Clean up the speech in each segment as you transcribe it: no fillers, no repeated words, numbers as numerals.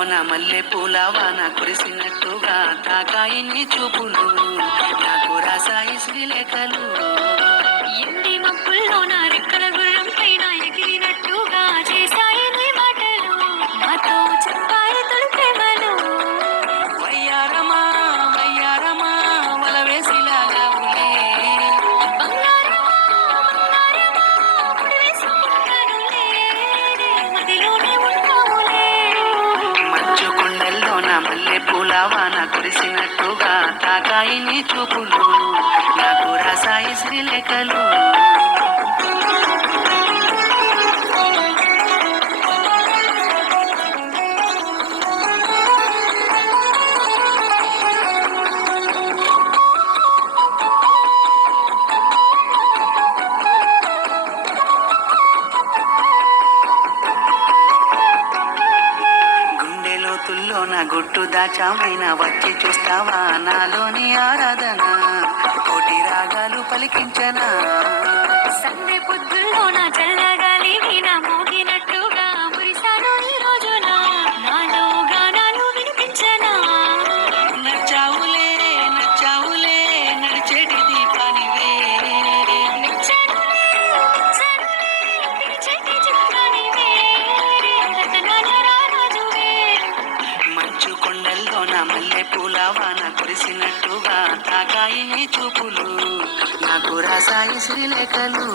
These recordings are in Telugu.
మబ్బుల్లోన మల్లె పూల వాన కురిసినట్టుగా తాకాయి నీ చూపులు నాకు రాసాయి శ్రీలేఖలు. ఎండి మబ్బుల్లోన రెక్కల గుర్రం పైన ఎగిరినట్టుగా చేశాయి నీ మాటలు నాతో చెప్పాయి తొలి ప్రేమలు. వయ్యారమా వయ్యారమా వలవేసిలాగావులే బంగారమా బంగారమా ముడివేసుకుంటానులే మదిలోనే ఉంటావులే. మంచు కొండల్లోన మల్లె పూల వాన కురిసినట్టుగా తాకాయి నీ చూపులు నాకు రాసాయి శ్రీలేఖలు. లోతుల్లోన గుట్టు దాచామైన వచ్చి చూస్తావా నాలోని ఆరాధన కోటి రాగాలు పలికించనా. సందె పొద్దుల్లోన చల్లగాలి వీణ మోగినట్టుగా మురిసాను ఈ రోజున నాలో గానాలు వినిపించనా. నచ్చావులే నచ్చావులే నడిచేటి దీపానివే నచ్చానులే నచ్చానులే పిలిచేటి చిత్రానివే రతనాల రారాజువే. మంచు కొండల్లోన మల్లె పూల వాన కురిసినట్టుగా తాకాయి నీ చూపులు నాకు రాసాయి శ్రీలేఖలు.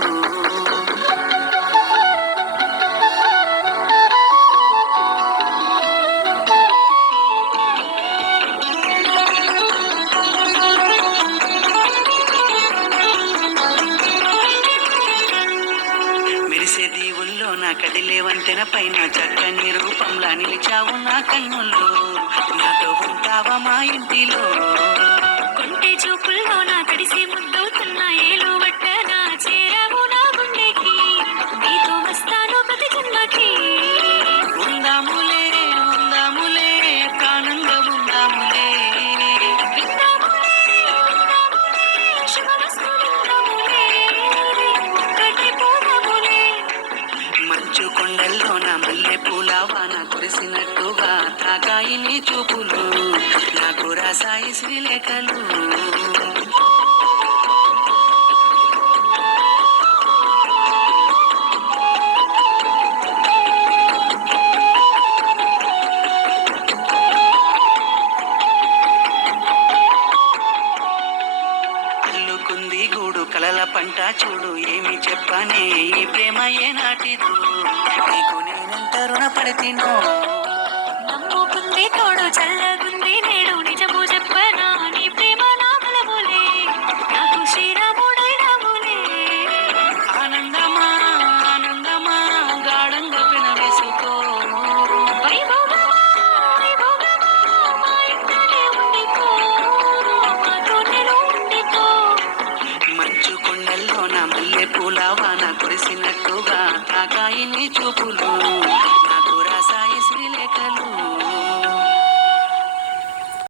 మెరిసే దీవుల్లో నా కదిలే వంతెన పైన చక్కని రూపంలా నిలిచావు నా కన్నుల్లో నాతో ఉంటావా మా ఇంటిలో. కొంటె చూపుల్లో నా తడిసి ముద్దవుతున్న ఏలు వట్టన చేరావు నా గుండెకి నీతో వస్తాను ప్రతి జన్మకి. ఉందాములే ఉందాములే ప్రాణంగా ఉందాములే విందాములే విందాములే శుభమస్తు విందాములే ఒక్కటే పోదాములే. మంచు కొండల్లోన మల్లె పూల వాన కురిసినట్టుగా తాకాయి నీ చూపులు నాకు రాసాయి శ్రీలేఖలు. అల్లుకుంది గూడు కలల పంట చూడు ఏమి చెప్పనే ఈ ప్రేమ ఏ నాటిదో నీకు నేనెంత రుణపడితినో.